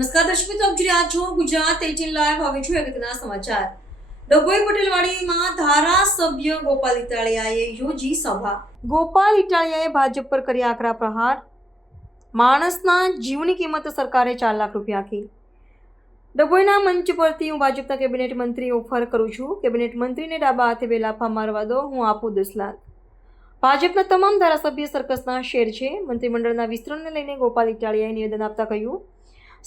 નમસ્કાર દર્શક મિત્રો, આપ જોઈ રહ્યા છો ગુજરાત 18 લાઈવ. હવે જોઈએ અગત્યના સમાચાર. ડભોઈ પટેલવાડીમાં ધારાસભ્ય ગોપાલ ઇટાલિયાએ યોજી સભા. ગોપાલ ઇટાલિયાએ ભાજપ પર કર્યા આકરા પ્રહાર. માણસના જીવની કિંમત સરકારે 4 લાખ રૂપિયા આંકી. ડભોઈના મંચ પરથી હું ભાજપના કેબિનેટ મંત્રી ઓફર કરું છું. કેબિનેટ મંત્રીને ડાબા હાથે બે લાફા મારવા દો, હું આપું 10 લાખ. ભાજપના તમામ ધારાસભ્ય સર્કસના શેર છે. મંત્રીમંડળના વિસ્તરણને લઈને ગોપાલ ઇટાલિયાએ નિવેદન આપતા કહ્યું,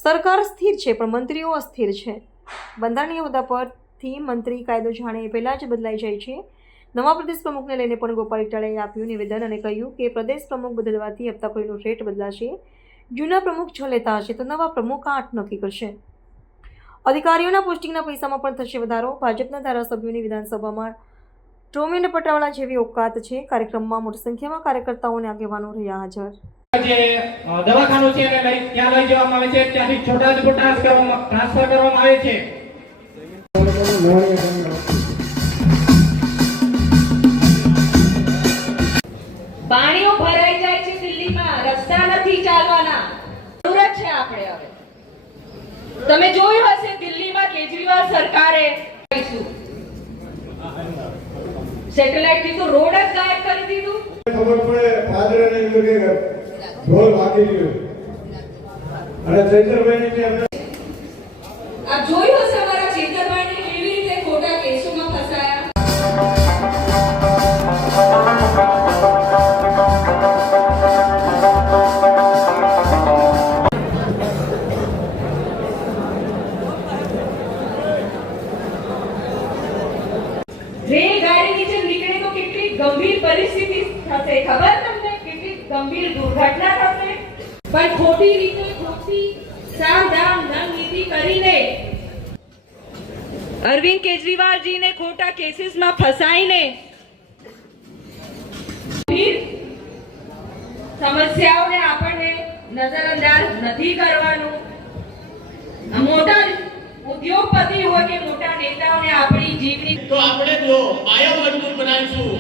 સરકાર સ્થિર છે પણ મંત્રીઓ અસ્થિર છે. બંધારણીય હોદ્દા પરથી મંત્રી કાયદો જાણે એ પહેલાં જ બદલાઈ જાય છે. નવા પ્રદેશ પ્રમુખને લઈને પણ ગોપાલ ઇટાલિયાએ આપ્યું નિવેદન અને કહ્યું કે પ્રદેશ પ્રમુખ બદલવાથી હપ્તાખોરીનો રેટ બદલાશે. જૂના પ્રમુખ 6 લેતા હશે તો નવા પ્રમુખ 8 નક્કી કરશે. અધિકારીઓના પોસ્ટિંગના પૈસામાં પણ થશે વધારો. ભાજપના ધારાસભ્યોની વિધાનસભામાં ટોમેન પટાવાળા જેવી ઓકાત છે. કાર્યક્રમમાં મોટી સંખ્યામાં કાર્યકર્તાઓ અને આગેવાનો રહ્યા હાજર. જે દવાખાનું છે એને ત્યાં લઈ જવામાં આવે છે, ત્યાંથી છોટાઉદેપુર ટ્રાન્સફર કરવામાં આવે છે. પાણીઓ ભરાઈ જાય છે દિલ્હીમાં, રસ્તા નથી ચાલવાના. જરૂરત છે આપણે હવે. તમે જોયું હશે દિલ્હીમાં કેજરીવાલ સરકારે સેટેલાઇટ થી તો રોડ જ ગાયબ કરી દીધું. ખબર પડે પાદરાને એમ કે ઢોલ વાગી ગયો અને ચૈતરભાઈને કે અમને આ જોયું હશે અમારા ચેતરભાઈને કેવી રીતે ખોટા કેસોમાં ફસાયા. રેલગાડી નીચે નીકળે તો કેટલી ગંભીર પરિસ્થિતિ થશે ખબર તમને? કેટલી ગંભીર દુર્ઘટના થશે. પણ ખોટી રીતે ખોટી સામદામ નીતિ કરીને અરવિંદ કેજરીવાલજીને ખોટા કેસીસમાં ફસાઈને સમસ્યાઓને આપણને નજરઅંદાજ નથી કરવાનું. મોટા ઉદ્યોગપતિ હોય કે મોટા નેતાઓને આપણી જીવની તો આપણે જો પાયો મજબૂત બનાવીશું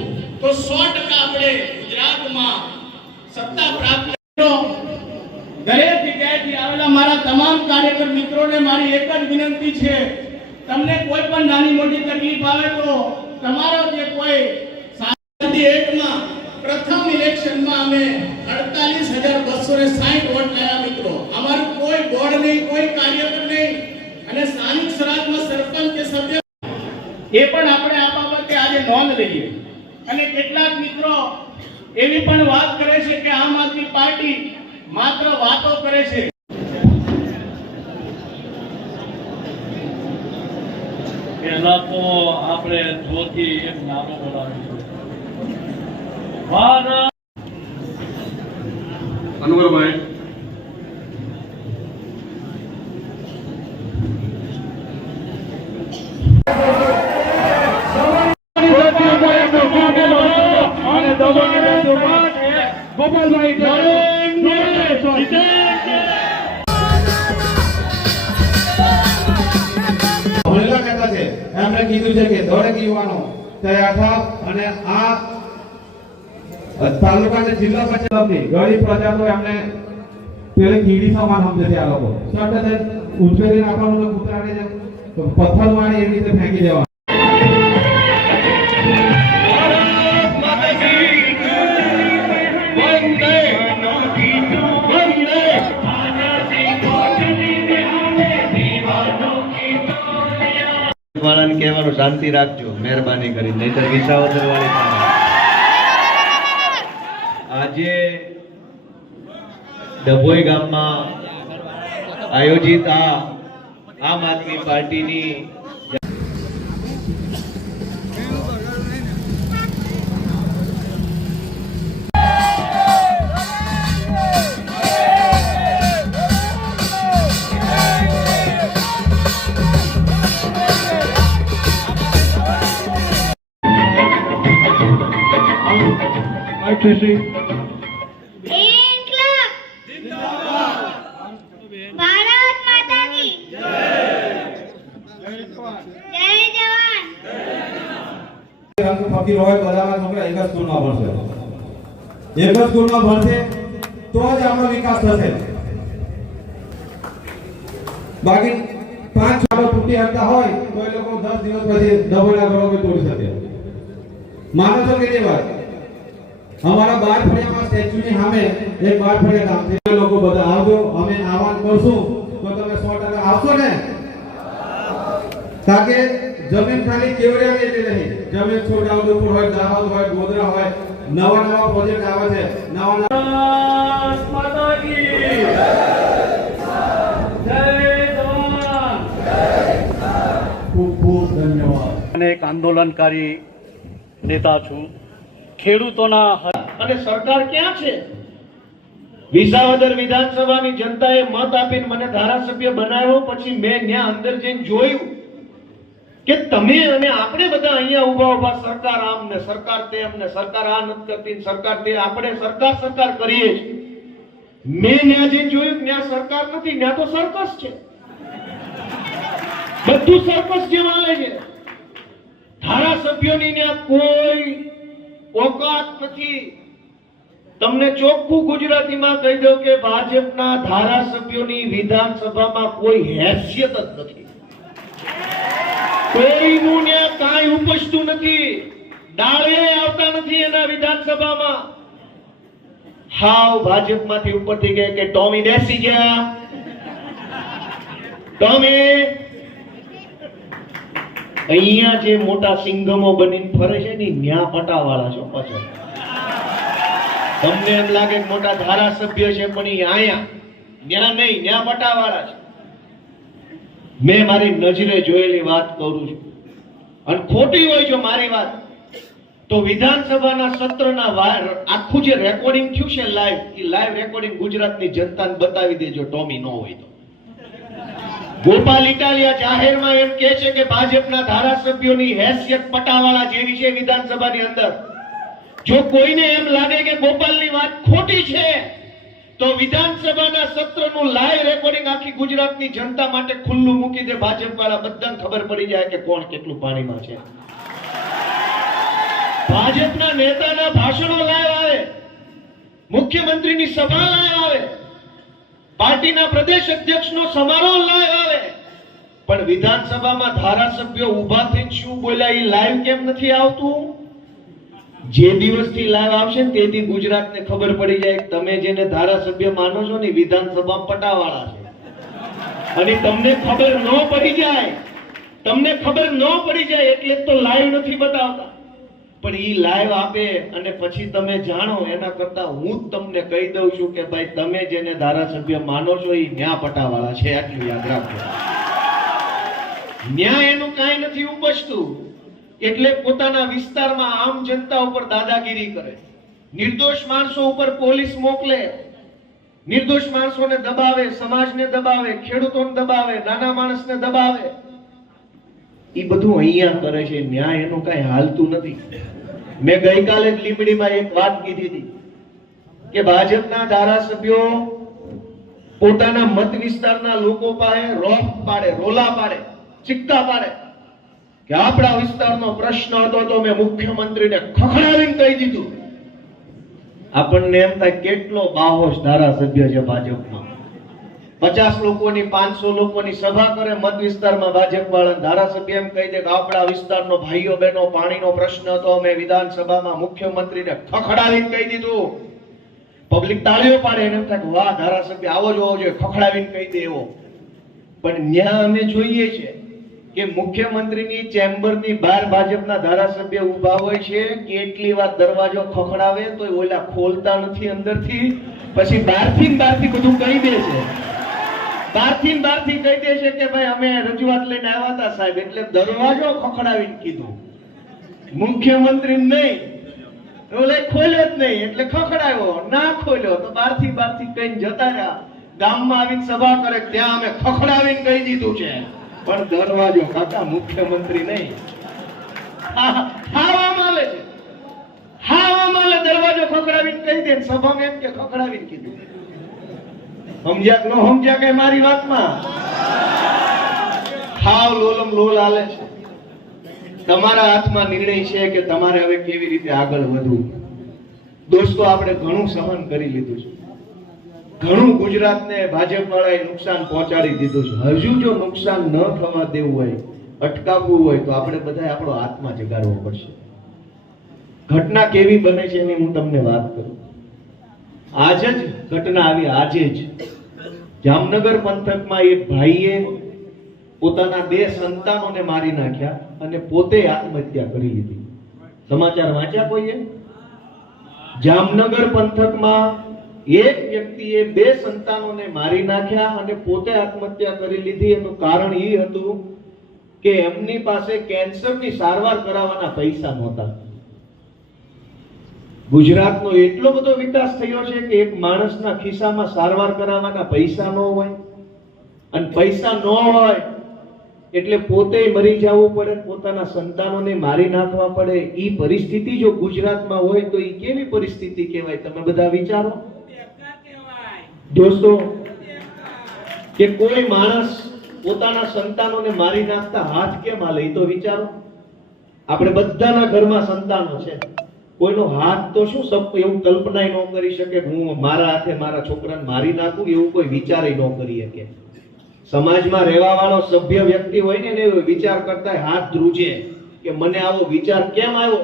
તો 100% આપણે ગુજરાતમાં સત્તા પ્રાપ્ત કરીશું. દરેક જગ્યાએથી આવેલા મારા તમામ કાર્યકર મિત્રોને મારી એક જ વિનંતી છે, તમને કોઈ પણ નાની મોટી તકલીફ આવે તો તમારો જે કોઈ 7 માં પ્રથમ ઇલેક્શનમાં અમે 48,260 વોટ લાવ્યા મિત્રો. અમારું કોઈ બોર્ડ નહીં, કોઈ કાર્યકર નહીં અને સ્થાનિક સ્વરાજમાં સરપંચ કે સભ્ય એ પણ આપણે આ બાબતે આજે નોંધ લઈએ. અને કેટલાક મિત્રો એવી પણ વાત કરે છે કે આમ આદમી પાર્ટી માત્ર વાતો કરે છે. પહેલા તો આપણે જોથી એક નારો બોલાવીશું. ભારત અનવરભાઈ એમણે કીધું છે કે દરેક યુવાનો તૈયાર થાવ અને આ તાલુકા અને જિલ્લા પંચાયતની ગરીબ પ્રજા તો એમને પેલે કીડી સમાન સમજે છે. આ લોકો સટે ઉછેરી નાખવાનું કૂતરાને પથ્થર મારી એવી રીતે ફેંકી દેવા. વાળાને કહેવાનું શાંતિ રાખજો મહેરબાની કરી, નહીતર વિસાવદર વાળી આજે ડભોઈ ગામમાં આયોજિત આ આમ આદમી પાર્ટીની भारत माता की जय जवान. ફકીર હોય બધાના છોકરા એક જ સ્કૂલમાં ભણશે, એક જ સ્કૂલમાં ભણશે તો જ આપણો વિકાસ થશે. બાકી 5 સાલો તૂટી હતા હોય તો એ લોકો 10 દિવસ પછી ડબોડા ઘરો કે તોડી શકે. માનો છો કે નહીં વાત? અમારા 12 ફળિયામાં સ્ટેચ્યુની સામે એક 12 ફળિયા ગામ છે. લોકો બધા આવજો, અમે આવાન કરશું તો તમે 100% આવશો ને? કારણ કે જમીન ખાલી કેવડિયાની એટલી નહીં, જમીન છોટાઉદેપુર હોય, દાહોદ હોય, ગોધરા હોય, નવા પ્રોજેક્ટ આવે છે. માતા કી જય જવાન. ખૂબ ખૂબ ધન્યવાદ. અને એક આંદોલનકારી નેતા છું. ખેડૂતોના અને સરકાર ક્યાં છે? વિસાવદર વિધાનસભાની જનતાએ મત આપીને મને ધારાસભ્ય બનાવ્યો, પછી મેં ત્યાં અંદર જઈને જોયું કે તમે અને આપણે બધા અહીંયા ઊભા સરકાર આમ ને સરકાર તેમ ને સરકાર આ નથી કરતી, સરકાર તે, આપણે સરકાર કરીએ છીએ. મેં ત્યાં જઈને જોયું કે ત્યાં સરકાર નથી, ત્યાં તો સર્કસ છે. બધું સર્કસ જેમ હાલે છે. ધારાસભ્યોની ત્યાં કોઈ ઓકાત નથી. તમને ચોખ્ખું ગુજરાતીમાં કહી દઉં કે ભાજપના ધારાસભ્યોની વિધાનસભામાં કોઈ હેસિયત જ નથી. કોઈનું ને કાંઈ ઉપજતું નથી, ડાળે આવતા નથી એના વિધાનસભામાં. હાવ ભાજપમાંથી ઉપરથી કહે કે ટોમી બેસી ગયા, ટોમી. અહીંયા જે મોટા સિંગમો બનીને ફરે છે ને ન્યા પટાવાળા છો પાછળ. તમને એમ લાગે કે મોટા ધારાસભ્ય છે પણ એ આયા ન્યા નહીં, ન્યા પટાવાળા છે. મેં મારી નજરે જોયેલી વાત કરું છું, અને ખોટી હોય જો મારી વાત તો વિધાનસભાના સત્રના આખું જે રેકોર્ડિંગ થયું છે લાઈવ, એ લાઈવ રેકોર્ડિંગ ગુજરાતની જનતાને બતાવી દેજો ટોમી ન હોય તો. ગોપાલ ઇટાલિયા જાહેરમાં એમ કહે છે કે ભાજપના ધારાસભ્યોની હેસિયત પટાવાળા જેવી છે વિધાનસભાની અંદર. જો કોઈને એમ લાગે કે ગોપાલની વાત ખોટી છે તો વિધાનસભાના સત્રનું લાઈવ રેકોર્ડિંગ આખી ગુજરાતની જનતા માટે ખુલ્લું મૂકી દે. ભાજપ વાળા બધાને ખબર પડી જાય કે કોણ કેટલું પાણીમાં છે. ભાજપના નેતાના ભાષણો લાઈવ આવે, મુખ્યમંત્રીની સભા લાઈવ આવે, પાર્ટીના પ્રદેશ અધ્યક્ષનો સમારોહ લાઈવ આવે, પણ વિધાનસભામાં ધારાસભ્યો ઊભા થઈને શું બોલ્યા એ લાઈવ કેમ નથી આવતું? જે દિવસથી લાઈવ આવશે ને તેથી ગુજરાતને ખબર પડી જાય કે તમે જેને ધારાસભ્ય માનો છો ને વિધાનસભામાં પટાવાળા છે. અને તમને ખબર ન પડી જાય એટલે તો લાઈવ નથી બતાવતા. પણ ઈ લાઈવ આપે અને પછી તમે જાણો એના કરતા હું જ તમને કહી દઉં છું કે ભાઈ તમે જેને ધારાસભ્ય માનો છો એ ન્યા પટાવાળા છે. આટલું યાદ રાખજો. ન્યા એનું કાંઈ નથી ઉપજતું એટલે પોતાના વિસ્તારમાં આમ જનતા ઉપર દાદાગીરી કરે, નિર્દોષ માણસો ઉપર પોલીસ મોકલે, નિર્દોષ માણસોને દબાવે, સમાજને દબાવે, ખેડૂતોને દબાવે, નાના માણસને દબાવે. એ બધું અહીંયા કરે છે. ન્યાય એનું કઈ હાલતું નથી. મેં ગઈકાલે જ લીંબડીમાં એક વાત કીધી હતી કે ભાજપના ધારાસભ્યો પોતાના મત વિસ્તારના લોકો પાસે રોલા પાડે, સિક્કા પાડે કે આપણા વિસ્તારનો પ્રશ્ન હતો તો મેં મુખ્યમંત્રીને ખખડાવીને કહી દીધું. આપણને એમ થાય કેટલો બાહોશ ધારાસભ્ય છે ભાજપમાં. 50 લોકોની 500 લોકોની સભા કરે મત વિસ્તારમાં ભાજપ વાળા, ધારાસભ્ય એમ કહી દે કે આપણા વિસ્તારનો ભાઈઓ બહેનો પાણીનો પ્રશ્ન હતો, અમે વિધાનસભામાં મુખ્યમંત્રીને ખખડાવીને કહી દીધું. પબ્લિક તાળીઓ પાડે, એને એમ થાય વાહ ધારાસભ્ય આવો જ હોવો જોઈએ, ખખડાવીને કહી દે એવો. પણ ન્યા અમે જોઈએ છે કે મુખ્યમંત્રીની ચેમ્બરની બહાર ભાજપના ધારાસભ્ય ઊભા હોય છે, કેટલી વાર દરવાજો ખખડાવે તો ઓલા ખોલતા નથી અંદરથી, પછી બહારથી બધું કહી દે છે. બહારથી કહી દે છે કે ભાઈ અમે રજૂઆત લઈને આવ્યા હતા સાહેબ, એટલે દરવાજો ખખડાવીને કીધું, મુખ્યમંત્રી નહીં. ઓલે ખોલ્યો જ નહીં એટલે ખખડાવ્યો, ના ખોલ્યો તો બહારથી કહીને જતા રહ્યા. ગામમાં આવીને સભા કરે ત્યાં અમે ખખડાવીને કહી દીધું છે, પણ દરવાજો કાકા મુખ્યમંત્રી નહીં. હાવા માલે છે, દરવાજો ખખડાવીને કહી દે, સભામાં એમ કે ખખડાવીને કીધું. સમજ્યા ન સમજ્યા કે મારી વાતમાં હાવ લોલમ લોલ હાલે છે. તમારા હાથમાં નિર્ણય છે કે તમારે હવે કેવી રીતે આગળ વધવું. દોસ્તો આપણે ઘણું સહન કરી લીધું છે, ઘણું ગુજરાતને ભાજપ વાળાએ નુકસાન પહોંચાડી દીધું છે. હજુ જો નુકસાન ન થવા દેવું હોય, અટકાવવું હોય તો આપણે બધા આપણો આત્મા જગાડવો પડશે. ઘટના કેવી બને છે એની હું તમને વાત કરું. આજે જ ઘટના આવી, આજે જ જામનગર પંથકમાં એક ભાઈએ પોતાના 2 સંતાનોને મારી નાખ્યા અને પોતે આત્મહત્યા કરી લીધી. સમાચાર વાંચ્યા કોઈએ? જામનગર પંથકમાં એક વ્યક્તિએ 2 સંતાનોને મારી નાખ્યા અને પોતે આત્મહત્યા કરી લીધી. એનું કારણ એ હતું કે એમની પાસે કેન્સરની સારવાર કરાવવાના પૈસા નહોતા. ગુજરાતનો એટલો બધો વિકાસ થયો છે કે એક માણસના ખિસ્સામાં સારવાર કરાવવાના પૈસા ન હોય, અને પૈસા ન હોય એટલે પોતે મરી જવું પડે, પોતાના સંતાનોને મારી નાખવા પડે. ઈ પરિસ્થિતિ જો ગુજરાતમાં હોય તો ઈ કેવી પરિસ્થિતિ કહેવાય? તમે બધા વિચારો દોસ્તો, કે કોઈ માણસ પોતાના સંતાનોને મારી નાખતા હાથ કેમ હાલે ઈ તો વિચારો. આપણે બધાના ઘરમાં સંતાનો છે, કોઈનો હાથ તો શું એવું કલ્પના ન કરી શકે કે હું મારા હાથે મારા છોકરાને મારી નાખું, એવું કોઈ વિચાર ન કરી શકે. સમાજમાં રહેવા વાળો સભ્ય વ્યક્તિ હોય ને એને વિચાર કરતા હાથ ધ્રુજે કે મને આવો વિચાર કેમ આવ્યો.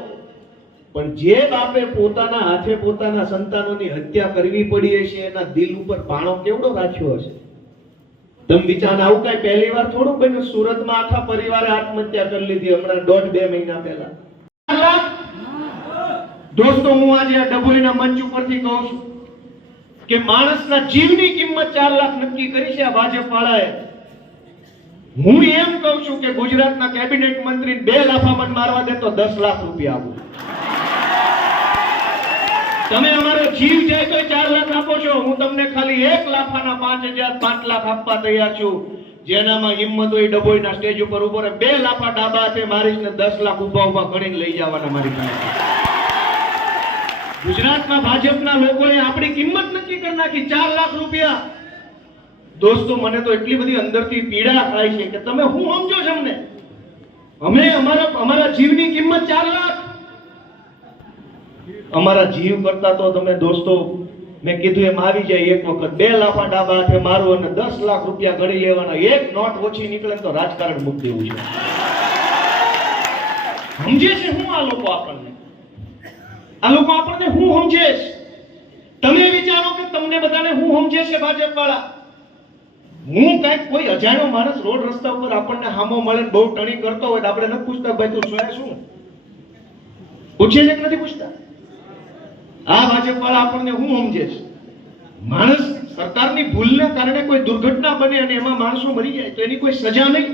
પણ જે બાપે પોતાના હાથે પોતાના સંતાનોની હત્યા કરવી પડી હશે એના દિલ ઉપર પાણો કેવડો રાખ્યો હશે. તમે વિચાર, આવું કઈ પહેલી વાર થોડું બન્યું. સુરતમાં આખા પરિવારે આત્મહત્યા કરી લીધી હમણાં 1.5-2 મહિના પહેલા. દોસ્તો, હું આજે આ ડભોઈના મંચ ઉપરથી કહું છું કે માણસના જીવની કિંમત 4 લાખ નક્કી કરી છે આ ભાજપ વાળાએ. હું એમ કહું છું કે ગુજરાતના કેબિનેટ મંત્રી 2 લાફામાં મારવા દે તો 10 લાખ રૂપિયા આપું. તમે અમારો જીવ જાય તો 4 લાખ આપો છો, હું તમને ખાલી 1 લાફાના 5,000 5 લાખ આપવા તૈયાર છું. જેનામાં હિંમત હોય ડભોઈના સ્ટેજ ઉપર ઉભો રહે 2 લાફા ડાબા હાથે મારીશ ને 10 લાખ ઉભા ઉભા ગણીને લઈ જવાના મારી પાસે. ગુજરાતમાં ભાજપના લોકોએ આપણી કિંમત નક્કી કરી નાખી 4 લાખ રૂપિયા. દોસ્તો, મને તો એટલી બધી અંદરથી પીડા થાય છે કે તમે શું સમજો છો અમને? અમે અમારા જીવની કિંમત 4 લાખ. અમારા જીવ કરતા તો તમે દોસ્તો, મેં કીધું એમ આવી જાય એક વખત 2 લાફા ડાબા હાથે મારું અને 10 લાખ રૂપિયા ગણી લેવાના. એક નોટ ઓછી નીકળે તો રાજકારણ મૂકી દેવું છે. સમજે છે હું આ લોકો આપણને? આ લોકો આપણને હું સમજે છે? તમે વિચારો કે તમને બધાને હું સમજે છે ભાજપ વાળા? હું કઈક કોઈ અજાણ્યો માણસ રોડ રસ્તા ઉપર આપણને હામો મળે બહુ ટણી કરતો હોય તો આપણે નથી પૂછતા ભાઈ તું શું પૂછે છે કે નથી પૂછતા? આ ભાજપ વાળા આપણને હું સમજે છે? માણસ સરકારની ભૂલને કારણે કોઈ દુર્ઘટના બને અને એમાં માણસો મરી જાય તો એની કોઈ સજા નહીં.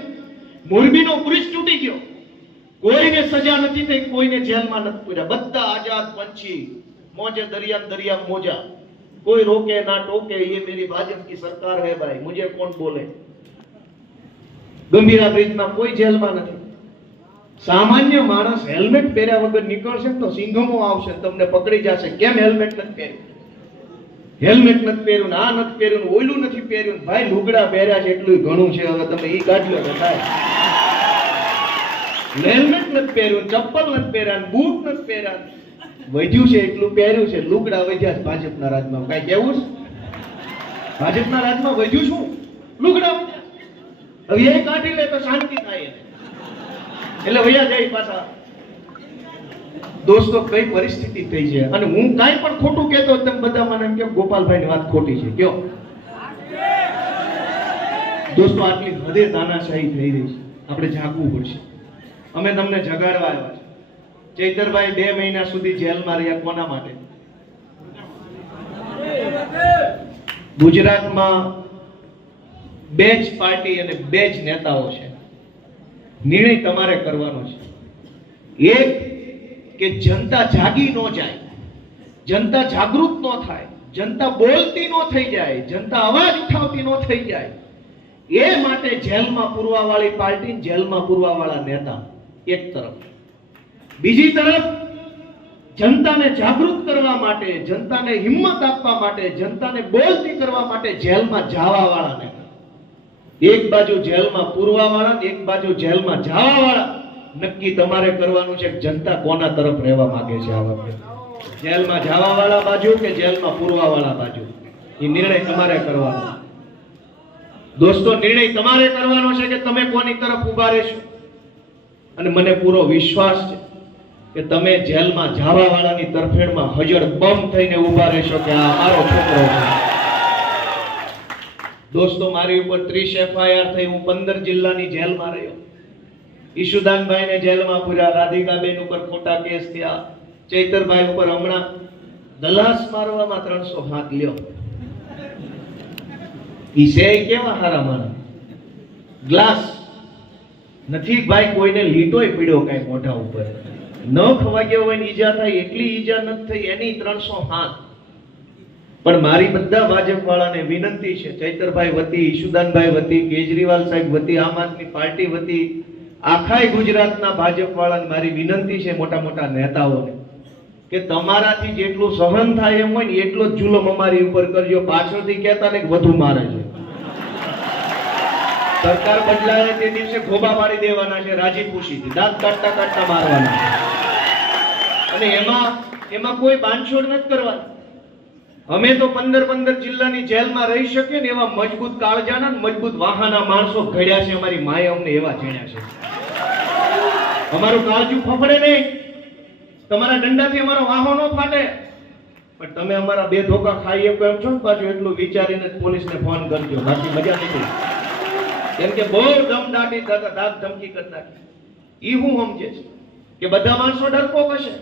મોરબીનો બ્રિજ તૂટી ગયો, કોઈને સજા નથી થઈ, કોઈને જેલમાં નથી પૂર્યા, બધા આઝાદ પંછી મોજે દરિયા દરિયા મોજા, कोई रोके ना टोके, ये मेरी भाजपा की सरकार है भाई, मुझे कौन बोले. ગંભીરા બ્રિજમાં કોઈ જેલમાં નથી. સામાન્ય માણસ હેલ્મેટ પહેર્યા વગર નીકળશે તો સિંઘમો આવશે, તમને પકડી જશે. કેમ હેલ્મેટ નથી પહેર્યું? હેલ્મેટ નથી પહેર્યું, આ નથી પહેર્યું, ઓયલું નથી પહેર્યું. ભાઈ લુગડા પહેર્યા છે એટલું ઘણું છે, હવે તમે ઈ કાઢ્યો તો થાય. હેલ્મેટ નથી પહેર્યું, ચપ્પલ નથી પહેર્યા, બૂટ નથી પહેર્યા, વધ્યું છે એટલું પહેર્યું છે. લુગડા વધ્યા ભાજપના રાજમાં. કઈ કેવું છે? ભાજપના રાજમાં વધ્યું શું? લુગડા વધ્યા. હવે એ કાઢી લે તો શાંતિ થાય એટલે વયા જાય પાછા. દોસ્તો, કઈ પરિસ્થિતિ થઈ છે. અને હું કાઈ પણ ખોટું કહેતો તમે બધા મને એમ કે ગોપાલભાઈની વાત ખોટી છે. કયો દોસ્તો, આટલી હદે તાનાશાહી થઈ રહી છે, આપણે જાગવું પડશે. અમે તમને જગાડવા આવ્યા છે. ચૈતરભાઈ 2 મહિના સુધી જેલમાં રહ્યા. કોના માટે? ગુજરાતમાં 2 જ પાર્ટી અને 2 જ નેતાઓ છે. નિર્ણય તમારે કરવાનો છે. એક કે જનતા જાગી ન જાય, જનતા જાગૃત ન થાય, જનતા બોલતી ન થઈ જાય, જનતા અવાજ ઉઠાવતી ન થઈ જાય, એ માટે જેલમાં પૂરવા વાળી પાર્ટી, જેલમાં પૂરવા વાળા નેતા એક તરફ. બીજી તરફ જનતાને જાગૃત કરવા માટે, જનતાને હિંમત આપવા માટે, જનતાને બોલતી કરવા માટે જેલમાં જવા વાળા નેતા. એક બાજુ જેલમાં પૂરવા વાળા, એક બાજુ જેલમાં જવા વાળા. નક્કી તમારે કરવાનું છે કે જનતા કોના તરફ રહેવા માંગે છે આ વખતે. જેલમાં જવા વાળા બાજુ કે જેલમાં પૂરવા વાળા બાજુ? એ નિર્ણય તમારે કરવાનો. દોસ્તો, નિર્ણય તમારે કરવાનો છે કે તમે કોની તરફ ઊભા રહેશો. અને મને પૂરો વિશ્વાસ છે કે તમે જેલમાં જવા વાળાની તરફેણમાં હજળ બમ થઈને ઊભા રહેશો કે આ મારો છોકરો છે. દોસ્તો, મારી ઉપર 30 FIR થઈ. હું 15 જિલ્લાની જેલમાં રહ્યો. ઈશુદાનભાઈને જેલમાં પૂર્યા, રાધિકાબેન ઉપર ખોટા કેસ થયા, ચૈતરભાઈ ઉપર હમણાં દલાસ મારવામાં 300 હાથ લ્યો. ઈ છે કેવા હારા મારા ગ્લાસ નથી ભાઈ, કોઈને લીટોય પીડ્યો કઈ મોઢા ઉપર, ન ખવાગ્યો હોય ને ઈજા થાય એટલી ઈજા નથી થઈ, એની 300 હાથ. પણ મારી બધા ભાજપ વાળાને વિનંતી છે, ચૈતરભાઈ વતી, ઈશુદાનભાઈ વતી, કેજરીવાલ સાહેબ વતી, આમ આદમી પાર્ટી વતી, આખાય ગુજરાતના ભાજપ વાળાને મારી વિનંતી છે, મોટા મોટા નેતાઓને, કે તમારાથી જેટલું સહન થાય એમ હોય ને એટલો જ જુલમ અમારી ઉપર કરજો. પાછળથી કહેતા ને વધુ મારે છે. સરકાર બદલાય તે દિવસે ખોબા પાડી દેવાના છે, રાજી ખુશીથી દાંત કાઢતા કાઢતા મારવાના છે. અને એમાં કોઈ બાંધછોડ નથી કરવાની. અમે તો 15 જિલ્લાની જેલમાં રહી શકીએ ને એવા મજબૂત કાળજાના મજબૂત વાહાના માણસો ઘડ્યા છે. અમારી માએ અમને એવા જેણ્યા છે. અમારું કાળજું ફફડે નહીં, તમારા દંડાથી અમારો વાહો ન ફાટે, પણ તમે અમારા બે ધોકા ખાઈ શકો એમ છો ને પાછું એટલું વિચારીને પોલીસને ફોન કરજો, બાકી મજા નથી. કેમ કે બહુ દમદાટી દાગ ધમકી કરી નાખી. ઈ હું સમજે છે કે બધા માણસો ડરપોક હશે,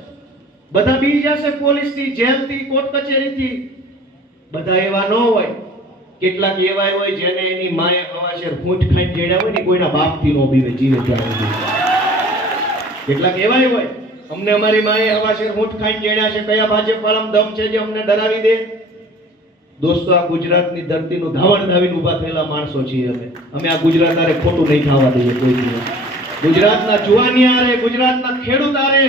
બધા બી જશે પોલીસથી, જેલથી, કોર્ટ કચેરીથી. બધા એવા ન હોય. કેટલાક એવા હોય જેને એની માએ હવાશેર ફૂંટ ખાઈને જેડ્યા હોય ને કોઈના બાપથી નો બીવે જીવે ત્યાં સુધી. કેટલાક એવા હોય અમને અમારી માએ હવાશેર ફૂંટ ખાઈને જેડ્યા છે. કયા ભાજપ વાળામાં દમ છે જે અમને ડરાવી દે? દોસ્તો, આ ગુજરાતની ધરતીનું ધાવણ ધાવીને ઊભા થયેલા માણસો છીએ અમે આ ગુજરાત આરે ખોટું નહીં થવા દઈએ કોઈ દિવસ. ગુજરાતના જુવાનિયા આરે, ગુજરાતના ખેડૂત આરે,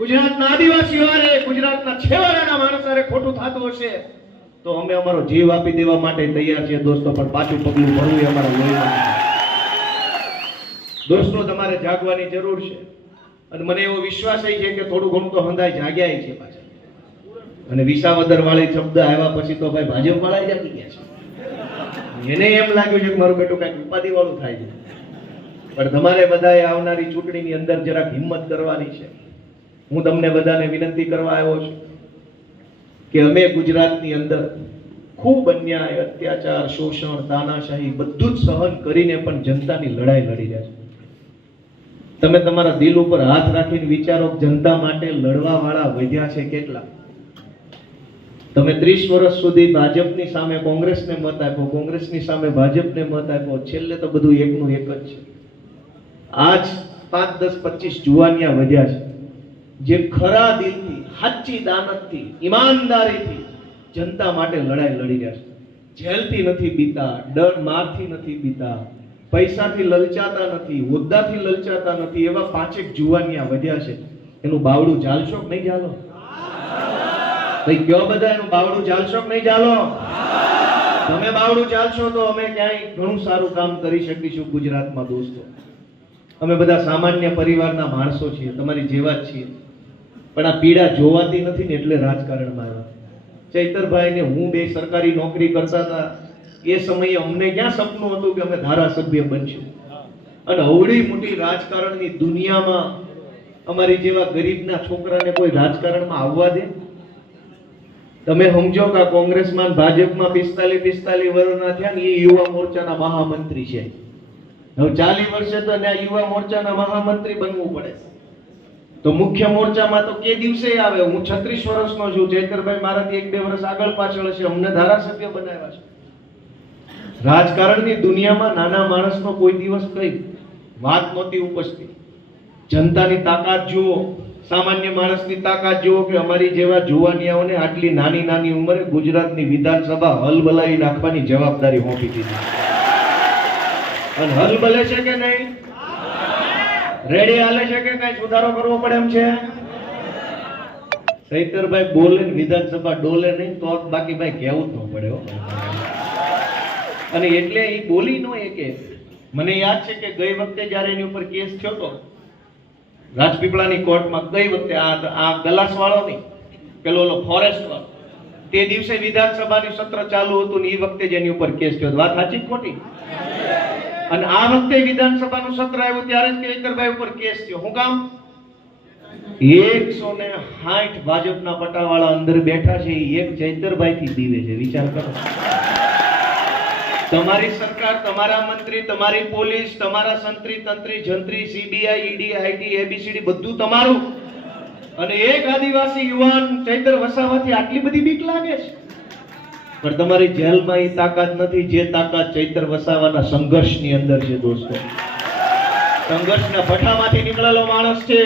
ગુજરાતના આદિવાસીઓ આરે, ગુજરાતના છેવાડાના માણસ આરે ખોટું થતું હશે તો અમે અમારો જીવ આપી દેવા માટે તૈયાર છીએ દોસ્તો. પણ પાછું પગલું ભરવું એ અમારા લોહીમાં છે. દોસ્તો, તમારે જાગવાની જરૂર છે. અને મને એવો વિશ્વાસ છે કે થોડું ઘણું તો હંધાઈ જાગ્યા છે પાછા. અને વિસાવદર વાળી શબ્દ આવ્યા પછી તો ભાઈ ભાજપ વાળા જાગી ગયા છે. એને એમ લાગ્યું છે કે મારું બેટું કઈક ઉપાધિ વાળું થાય છે. પણ તમારે બધાએ આવનારી ચૂંટણીની અંદર જરાક હિંમત કરવાની છે. હું તમને બધાને વિનંતી કરવા આવ્યો છું કે અમે ગુજરાતની અંદર ખૂબ અન્યાય, અત્યાચાર, શોષણ, તાનાશાહી બધું જ સહન કરીને પણ જનતાની લડાઈ લડી રહ્યા છે. તમે તમારા દિલ ઉપર હાથ રાખીને વિચારો, જનતા માટે લડવા વાળા વધ્યા છે કેટલા? તમે 30 વર્ષ સુધી ભાજપની સામે કોંગ્રેસને મત આપ્યો, કોંગ્રેસની સામે ભાજપને મત આપ્યો, છેલ્લે તો બધું એકનું એક જ છે. આજ 5, 10, 25 જુવાનિયા વધ્યા છે જે ખરા દિલથી, સાચી દાનતથી, ઈમાનદારીથી જનતા માટે લડાઈ લડી રહ્યા છે. જેલથી નથી બીતા, ડર મારથી નથી બીતા, પૈસાથી લલચાતા નથી, હોદ્દાથી લલચાતા નથી. એવા 5 જુવાનિયા વધ્યા છે. એનું બાવડું ચાલશો કે નહીં ચાલો? ભાઈ કયો બધા એનું બાવડું ચાલશો કે નહીં ચાલો? તમે બાવડું ચાલશો તો અમે ક્યાંય ઘણું સારું કામ કરી શકીશું ગુજરાતમાં. દોસ્તો, અમે બધા સામાન્ય પરિવારના માણસો છીએ, તમારી જેવા જ છીએ. પણ આ પીડા જોવાતી નથી ને એટલે રાજકારણમાં આવ્યા. ચૈતરભાઈ ને હું બે સરકારી નોકરી કરતા હતા એ સમયે અમને ક્યાં સપનું હતું કે અમે ધારાસભ્ય બનશું. અને અવળી મોટી રાજકારણની દુનિયામાં અમારી જેવા ગરીબના છોકરાને કોઈ રાજકારણમાં આવવા દે? તમે સમજો કે કોંગ્રેસમાં ભાજપમાં 45 વર્ષના થયા ને એ યુવા મોરચાના મહામંત્રી છે. હવે 40 વર્ષે તો યુવા મોરચાના મહામંત્રી બનવું પડે. તો મુખ્ય મોરચામાં તો કે દિવસે આવે. હું 36 વર્ષનો છું, ચૈતરભાઈ મારાથી 1-2 વર્ષ આગળ પાછળ છે, અમને ધારાસભ્ય બનાવ્યા છે. રાજકારણની દુનિયામાં નાના માણસનો કોઈ દિવસ કઈ વાત નહોતી ઉપજતી. જનતાની તાકાત જુઓ, સામાન્ય માણસની તાકાત જુઓ કે અમારી જેવા જુવાનિયાઓને આટલી નાની નાની ઉંમરે ગુજરાતની વિધાનસભા હલબલાવી નાખવાની જવાબદારી સોંપી દીધી. અને હલબલે છે કે નહીં? રેડી હાલે છે કે કઈ સુધારો કરવો પડે એમ છે? ચૈતરભાઈ બોલે ને વિધાનસભા ડોલે નહીં તો બાકી ભાઈ કહેવું જ ન પડે. અને એટલે એ બોલી નો એ કે મને યાદ છે કે ગઈ વખતે જ્યારે એની ઉપર કેસ થયો હતો રાજપીપળાની કોર્ટમાં, ગઈ વખતે આ ગલાસ વાળો નહીં, પેલો ફોરેસ્ટ વાળો, તે દિવસે વિધાનસભાનું સત્ર ચાલુ હતું ને એ વખતે જ એની ઉપર કેસ થયો. વાત સાચી કે ખોટી? અને આ વખતે વિધાનસભાનું સત્ર આવ્યું ત્યારે જ ચૈતરભાઈ ઉપર કેસ થયો. શું કામ? 160 ભાજપના પટાવાળા અંદર બેઠા છે, એ એક ચૈતરભાઈ થી દીવે છે. વિચાર કરો. તમારી સરકાર, તમારા મંત્રી, તમારી પોલીસ, તમારા સંત્રી તંત્રી જંત્રી, સીબીઆઈ, ઈડી, આઈટી, એબીસીડી બધું તમારું, અને એક આદિવાસી યુવાન ચૈતર વસાવાથી આટલી બધી બીક લાગે છે. પણ તમારી જેલમાં એ તાકાત નથી જે તાકાત ચૈતર વસાવાના સંઘર્ષની અંદર છે. દોસ્તો, સંઘર્ષના ભઠ્ઠામાંથી નીકળેલો માણસ છે.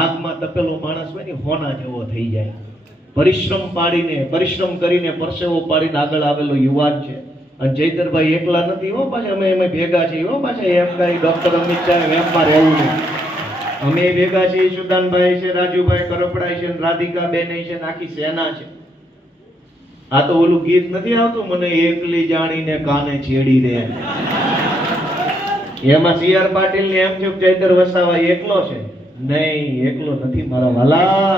આગમાં તપેલો માણસ હોય ને હોના જેવો થઈ જાય. પરિશ્રમ પાડીને, પરિશ્રમ કરીને, પરસેવો પાડીને આગળ આવેલો યુવાન છે. અને ચૈતરભાઈ એકલા નથી હો, પાછા અમે ભેગા છીએ હો. પાછા એમ કઈ ડોક્ટર અમિત શાહ વેમમાં રહેવું નહીં. અમે ભેગા છીએ. સુદાનભાઈ છે, રાજુભાઈ કરપડાઈ છે, રાધિકા બેન છે, આખી સેના છે. આ તો ઓલું ગીત નથી આવતું, મને એકલી જાણીને કાને છેડી દે. એમાં CR પાટીલ ને એમ થયું ચૈતર વસાવા એકલો છે. નહીં, એકલો નથી મારા વાલા.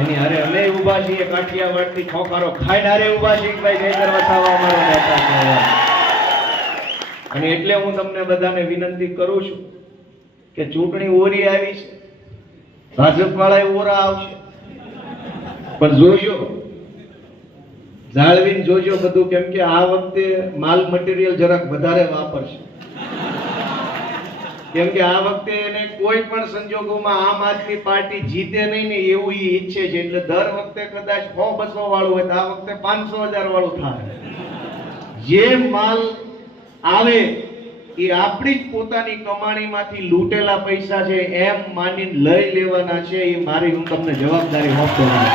એની હારે અમે ઊભા છીએ. કાઠિયાવાડથી ખોખારો ખાઈને હારે ઊભા છીએ કે ભાઈ ચૈતર વસાવા અમારો નેતા છે. અને એટલે હું તમને બધાને વિનંતી કરું છું કે ચૂંટણી ઓરી આવી છે, ભાજપ વાળા ઓરા આવશે, પણ જોજો, જાળવીને જોજો બધું. કેમ કે આ વખતે માલ મટીરિયલ જરાક વધારે વાપરશે. કેમ કે આ વખતે એને કોઈ પણ સંજોગોમાં આમ આદમી પાર્ટી જીતે નહીં ને એવું એ ઈચ્છે છે. એટલે દર વખતે કદાચ 100-200 વાળું હોય તો આ વખતે 500-1000 વાળું થાય. જે માલ આવે એ આપણી જ પોતાની કમાણીમાંથી લૂંટેલા પૈસા છે એમ માનીને લઈ લેવાના છે. એ મારી, હું તમને જવાબદારી આપતો છું.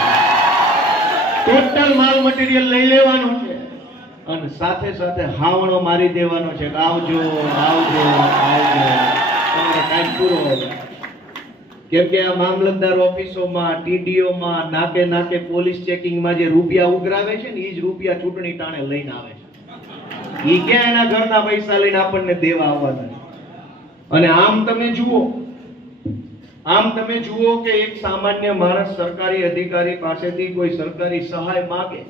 ટોટલ માલ મટીરિયલ લઈ લેવાનું છે અને સાથે સાથે હાવણો મારી દેવાનો છે કે આવજો આવજો આવજો, તમારો ટાઈમ પૂરો હોય. કેમ કે આ મામલતદાર ઓફિસોમાં, TDOમાં, નાકે નાકે પોલીસ ચેકિંગમાં જે રૂપિયા ઉઘરાવે છે ને એ જ રૂપિયા ચૂંટણી ટાણે લઈને આવે છે. ઈ ક્યાં એના ઘરના પૈસા લઈને આપણને દેવા આવવાના. અને આમ તમે જુઓ કે એક સામાન્ય માણસ સરકારી અધિકારી પાસેથી કોઈ સરકારી સહાય માંગે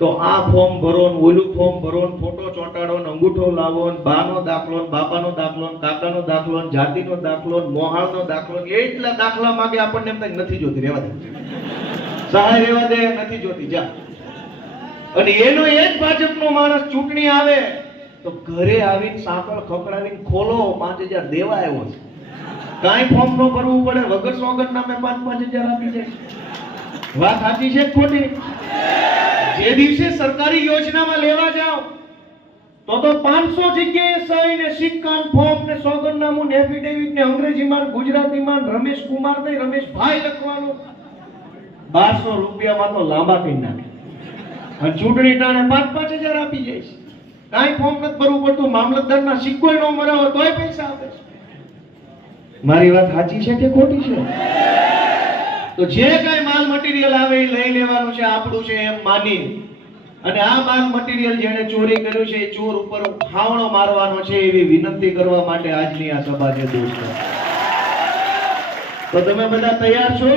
તો આ ફોર્મ ભરો ને ઓલું ફોર્મ ભરો ને ફોટો ચોંટાડો ને અંગૂઠો લાવો ને બાનો દાખલો ને બાપાનો દાખલો ને કાકાનો દાખલો ને જાતિનો દાખલો ને મોહાળનો દાખલો ને એટલા દાખલા માંગે. આપણને એમ થાય નથી જોતી, રહેવા દે, સહાય રહેવા દે, નથી જોતી, જા. અને એનો એ જ ભાજપનો માણસ ચૂંટણી આવે તો ઘરે આવીને સાંકળ ખકડાવીને ખોલો 5000 દેવા આવ્યો છે. કાંઈ ફોર્મ ન ભરવું પડે, વગર સોગંદ નામે 5-5000 આપી જાય. વાત સાચી છે ખોટી? જે દિવસે સરકારી યોજનામાં લેવા જાઓ તો 500 જગ્યાએ સહી ને સિક્કા ને ફોર્મ ને સોગંદનામું ને એફિડેવિટ ને અંગ્રેજીમાં, ગુજરાતીમાં, રમેશ કુમાર ને રમેશભાઈ લખવાનું. 1200 રૂપિયામાં તો લાંબા કરી નાખે. અને ચૂંટણી ટાણે 5-5000 આપી જાય છે. કાંઈ ફોર્મ નથી ભરવું પડતું. મામલતદારના સિક્કો નો મરાવો તોય પૈસા આપે છે. મારી વાત સાચી છે કે ખોટી છે? તો જે કાંઈ માલ મટીરિયલ આવે એ લઈ લેવાનું છે, આપણું છે એમ માની. અને આ માલ મટીરિયલ જેણે ચોરી કર્યું છે એ ચોર ઉપર ખાવણો મારવાનો છે એવી વિનંતી કરવા માટે આજની આ સભા છે. દોસ્તો, તો તમે બધા તૈયાર છો?